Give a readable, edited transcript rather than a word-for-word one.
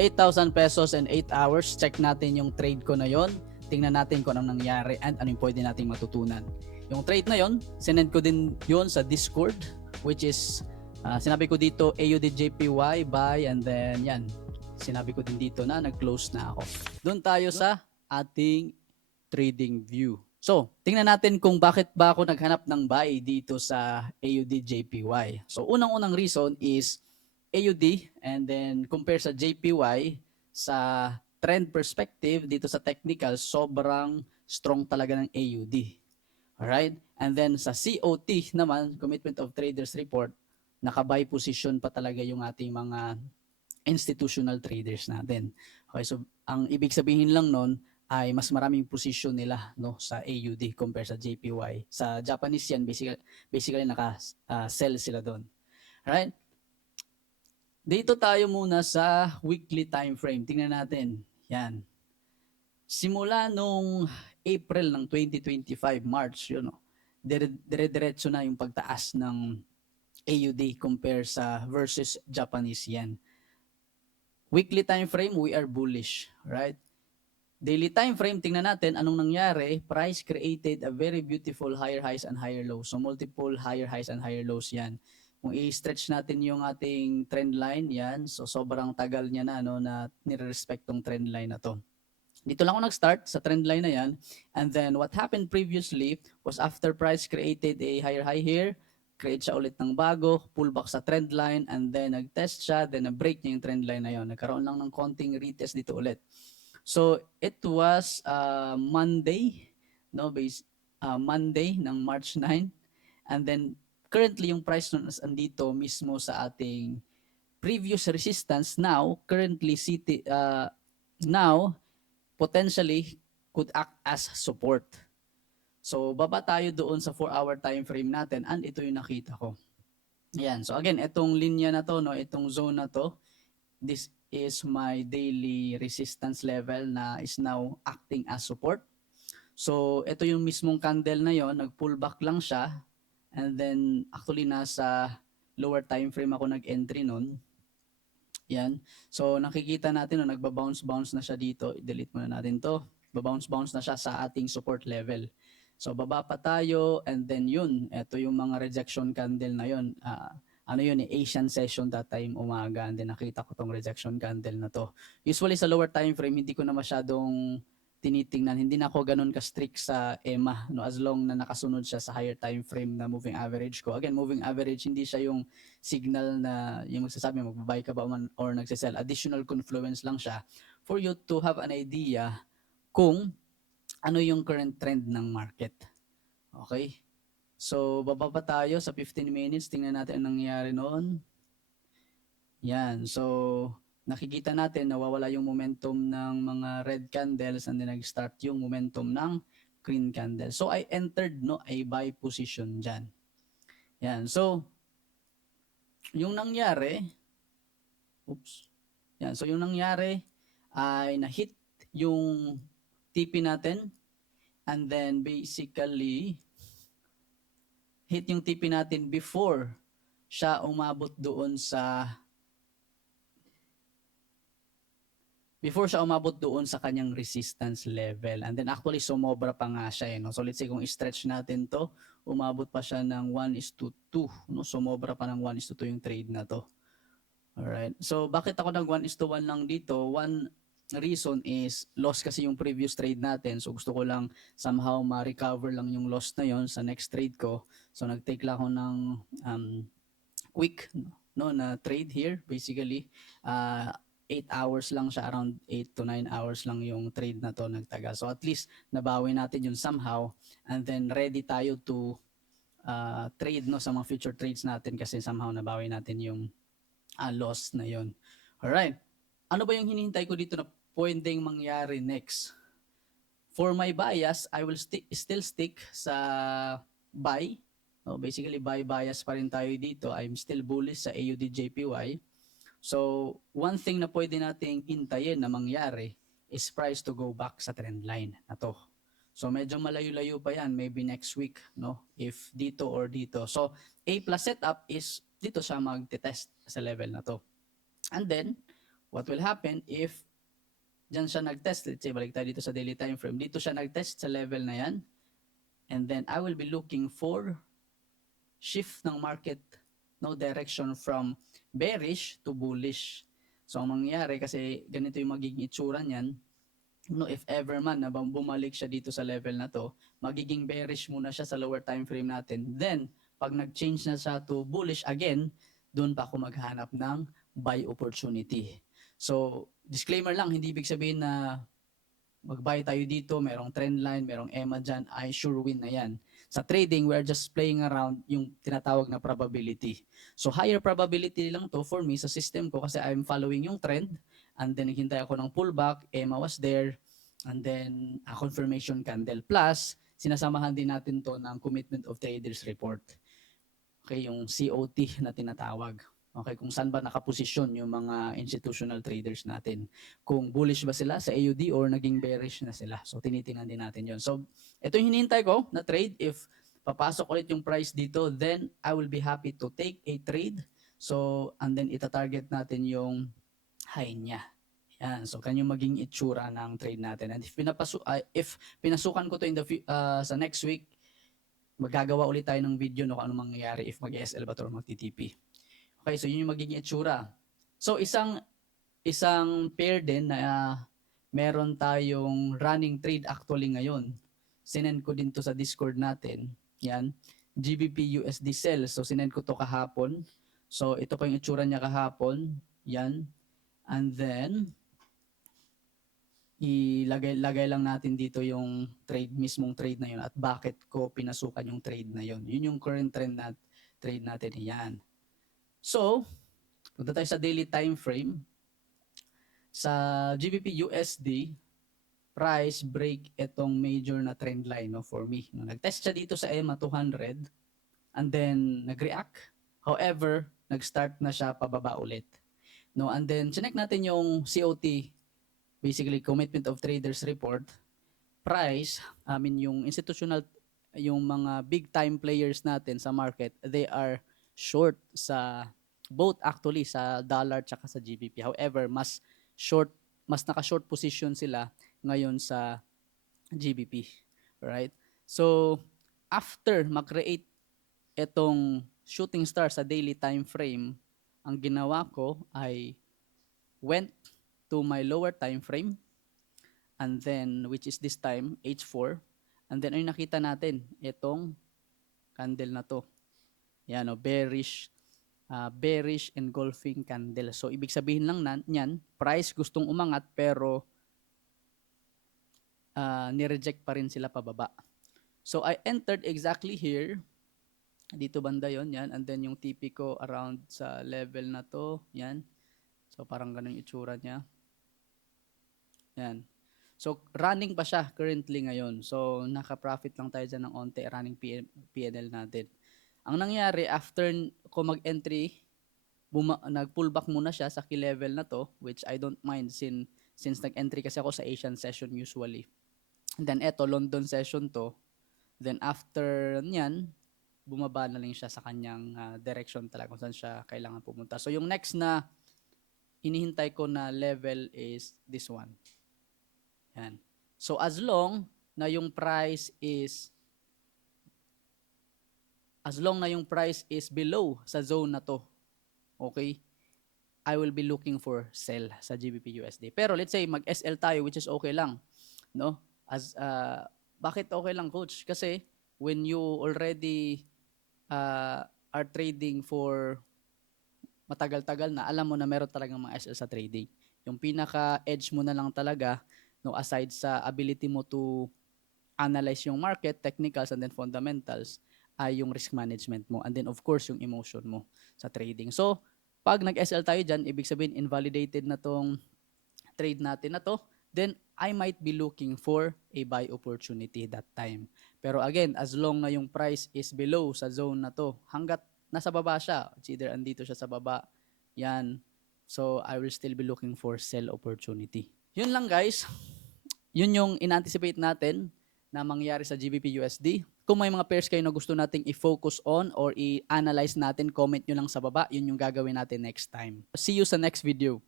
8,000 pesos and 8 hours. Check natin yung trade ko na yon. Tingnan natin kung anong nangyari and ano yung pwede nating matutunan. Yung trade na yon, sinend ko din yon sa Discord, which is sinabi ko dito AUDJPY buy, and then yan, sinabi ko din dito na nag-close na ako. Doon tayo sa ating trading view. So, tingnan natin kung bakit ba ako naghanap ng buy dito sa AUDJPY. So, unang-unang reason is AUD, and then compare sa JPY, sa trend perspective dito sa technical, sobrang strong talaga ng AUD. Alright? And then sa COT naman, Commitment of Traders Report, naka-buy position pa talaga yung ating mga institutional traders natin. Okay, so ang ibig sabihin lang nun ay mas maraming position nila, no, sa AUD compare sa JPY. Sa Japanese yan, basically naka-sell sila doon. Right? Dito tayo muna sa weekly time frame. Tingnan natin. Yan. Simula nung April ng 2025, March, yun, no, dire-diretso na yung pagtaas ng AUD compare sa versus Japanese yen. Weekly time frame, we are bullish, right? Daily time frame, tingnan natin anong nangyari. Price created a very beautiful higher highs and higher lows. So multiple higher highs and higher lows yan. Kung i-stretch natin yung ating trend line, yan. So sobrang tagal niya na, no, na nire-respect tong trend line na to. Dito lang ako nag-start sa trend line na yan. And then what happened previously was after price created a higher high here, create siya ulit ng bago, pullback sa trend line, and then nag-test siya, then na-break niya yung trend line na yon. Nagkaroon lang ng konting retest dito ulit. So it was Monday, no, Monday ng March 9, and then currently yung price nun is andito mismo sa ating previous resistance. Now currently now potentially could act as support. So baba tayo doon sa 4-hour time frame natin, and ito yung nakita ko. Ayan. So again, itong linya na to, no, itong zone na to, this is my daily resistance level na is now acting as support. So ito yung mismong candle na yon, nag-pullback lang siya, and then actually nasa lower time frame ako nag-entry nun. Yan. So nakikita natin, no, nagba-bounce na siya dito. I-delete muna natin to. Ba-bounce na siya sa ating support level. So baba pa tayo, and then yun, ito yung mga rejection candle na yun. Ano yun, Asian session that time umaga, and then nakita ko tong rejection candle na to. Usually sa lower time frame, hindi ko na masyadong tinitingnan. Hindi na ako ganun ka-strict sa EMA, no, as long na nakasunod siya sa higher time frame na moving average ko. Again, moving average, hindi siya yung signal na yung magsasabi magbabuy ka ba man or nagsisell. Additional confluence lang siya for you to have an idea kung ano yung current trend ng market. Okay? So, bababa tayo sa 15 minutes. Tingnan natin ang nangyayari noon. Yan. So, nakikita natin nawawala yung momentum ng mga red candles, and then nag-start yung momentum ng green candle. So, I entered, no, a buy position dyan. Yan. So, yung nangyari, yan. So, yung nangyari ay na-hit yung TP natin, and then basically hit yung TP natin before siya umabot doon sa kanyang resistance level. And then actually sumobra pa nga siya, no? So let's say kung i-stretch natin to, umabot pa siya ng 1:2, no? Sumobra pa ng 1:2 yung trade na to. Alright. So bakit ako nag 1:1 lang dito? One reason is loss kasi yung previous trade natin. So gusto ko lang somehow ma-recover lang yung loss na yon sa next trade ko. So nag-take lang ako ng quick, no, na trade here. Basically, 8 hours lang siya, around 8 to 9 hours lang yung trade na to nagtagal. So at least nabawi natin yun somehow, and then ready tayo to trade, no, sa mga future trades natin kasi somehow nabawi natin yung loss na yon. Alright. Ano ba yung hinihintay ko dito na pwedeng mangyari next? For my bias, I will still stick sa buy. No, basically, buy bias pa rin tayo dito. I'm still bullish sa AUDJPY. So, one thing na pwede nating hintayin na mangyari is price to go back sa trend line na to. So, medyo malayo-layo pa yan. Maybe next week, no? If dito or dito. So, A plus setup is dito siya mag-test sa level na to. And then, What will happen if dyan siya nag-test, let's say, balik tayo dito sa daily time frame, dito siya nag-test sa level na yan, and then I will be looking for shift ng market, no, direction from bearish to bullish. So, ang mangyayari, kasi ganito yung magiging itsura niyan, no, if ever man na bumalik siya dito sa level na to, magiging bearish muna siya sa lower time frame natin. Then, pag nag-change na siya to bullish again, doon pa ako maghanap ng buy opportunity. So, disclaimer lang, hindi ibig sabihin na mag-buy tayo dito, merong trend line, merong EMA dyan, I sure win na yan. Sa trading, we're just playing around yung tinatawag na probability. So, higher probability lang to for me sa system ko kasi I'm following yung trend, and then naghintay ako ng pullback, EMA was there, and then a confirmation candle. Plus, sinasamahan din natin to ng Commitment of Traders Report. Okay, yung COT na tinatawag. Okay, kung saan ba nakaposisyon yung mga institutional traders natin. Kung bullish ba sila sa AUD or naging bearish na sila. So, tinitingnan din natin yon. So, ito yung hinihintay ko na trade. If papasok ulit yung price dito, then I will be happy to take a trade. So, and then ita-target natin yung high niya. Yan. So, kanya maging itsura ng trade natin. And if pinasukan ko to in the sa next week, magagawa ulit tayo ng video no kung ano mangyayari if mag-SL ba to or mag-TTP. Okay, so yun yung magiging itsura. So isang pair din na meron tayong running trade actually ngayon. Sinend ko din to sa Discord natin. Yan. GBP USD sell. So sinend ko to kahapon. So ito pa yung itsura niya kahapon. Yan. And then ilagay lang natin dito yung mismong trade na yun at bakit ko pinasukan yung trade na yun. Yun yung current trend na trade natin. Yan. So, punta tayo sa daily time frame. Sa GBP USD, price break itong major na trend line no, for me. No, nag-test siya dito sa EMA 200 and then nag-react. However, nag-start na siya pababa ulit. No, and then check natin yung COT, basically Commitment of Traders Report. Price, yung institutional, yung mga big time players natin sa market, they are short sa both actually sa dollar tsaka sa GBP. However, mas naka-short position sila ngayon sa GBP. Right? So, after mag-create itong shooting star sa daily time frame, ang ginawa ko ay went to my lower time frame and then which is this time H4 and then ay nakita natin itong candle na to. Yan o, bearish engulfing candle. So, ibig sabihin lang niyan, price gustong umangat pero ni-reject pa rin sila pababa. So, I entered exactly here. Dito banda yon yan. And then yung TP ko around sa level na to. Yan. So, parang ganun yung itsura niya. Yan. So, running pa siya currently ngayon. So, naka-profit lang tayo dyan ng onte running PNL natin. Ang nangyari, after ko mag-entry, nag-pullback muna siya sa key level na to, which I don't mind since nag-entry kasi ako sa Asian session usually. And then eto, London session to. Then after nyan, bumaba na lang siya sa kanyang direction talaga kung saan siya kailangan pumunta. So yung next na hinihintay ko na level is this one. Yan. So as long na yung price is below sa zone na to, okay, I will be looking for sell sa GBP USD. Pero let's say mag-SL tayo, which is okay lang, no? Bakit okay lang, coach? Kasi when you already are trading for matagal-tagal na, alam mo na meron talagang mga SL sa trading. Yung pinaka-edge mo na lang talaga, no, aside sa ability mo to analyze yung market, technicals, and then fundamentals, ay yung risk management mo. And then, of course, yung emotion mo sa trading. So, pag nag-SL tayo dyan, ibig sabihin, invalidated na tong trade natin na to, then I might be looking for a buy opportunity that time. Pero again, as long na yung price is below sa zone na to, hanggat nasa baba siya, it's either andito siya sa baba, yan, so I will still be looking for sell opportunity. Yun lang guys, yun yung in-anticipate natin na mangyari sa GBP USD. Kung may mga pairs kayo na gusto nating i-focus on or i-analyze natin, comment nyo lang sa baba. Yun yung gagawin natin next time. See you sa next video.